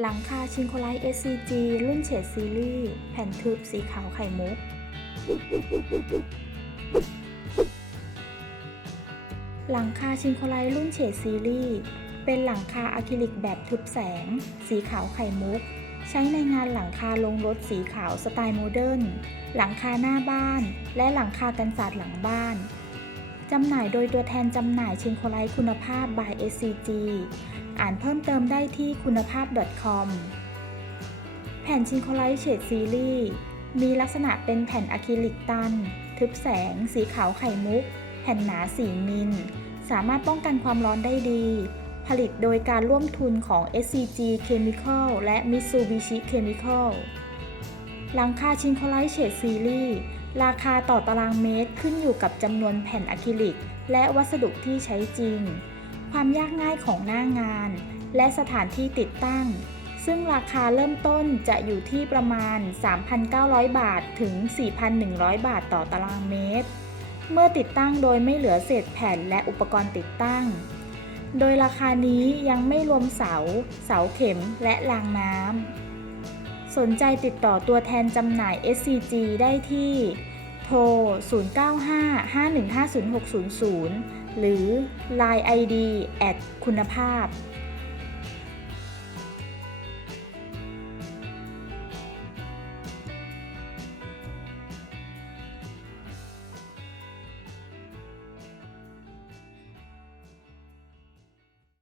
หลังคาชิงโคไลท์ SCG รุ่นเฉดซีรีส์ แผ่นทึบสีขาวไข่มุก หลังคาชิงโคไลท์รุ่นเฉดซีรีส์ เป็นหลังคาอะคริลิกแบบทึบแสง สีขาวไข่มุก ใช้ในงานหลังคาลงรถสีขาวสไตล์โมเดิร์น หลังคาหน้าบ้าน และหลังคากันศาสตร์หลังบ้าน จำหน่ายโดยตัวแทนจำหน่ายชิงโคไลท์คุณภาพ by SCG อ่านเพิ่มเติมได้ที่คุณภาพ .com แผ่นชิงโคไลท์เฉดซีรีส์มีลักษณะเป็นแผ่นอะคริลิกตัน ทึบแสง สีขาวไข่มุก แผ่นหนา 4 มิล สามารถป้องกันความร้อนได้ดี ผลิตโดยการร่วมทุนของ SCG Chemical และ Mitsubishi Chemical หลังคาชิงโคไลท์เฉดซีรีส์ ราคาต่อตารางเมตรขึ้นอยู่กับจำนวนแผ่นอะคริลิก และวัสดุที่ใช้จริง ความยากง่ายของหน้างาน และสถานที่ติดตั้ง ซึ่งราคาเริ่มต้นจะอยู่ที่ประมาณ 3,900 บาทถึง 4,100 บาทต่อตารางเมตร เมื่อติดตั้งโดยไม่เหลือเศษแผ่นและอุปกรณ์ติดตั้ง โดยราคานี้ยังไม่รวมเสา เสาเข็มและรางน้ำ สนใจติดต่อตัวแทนจำหน่าย SCG ได้ที่ โทร 0955150600 หรือ Line ID แอดคุณภาพ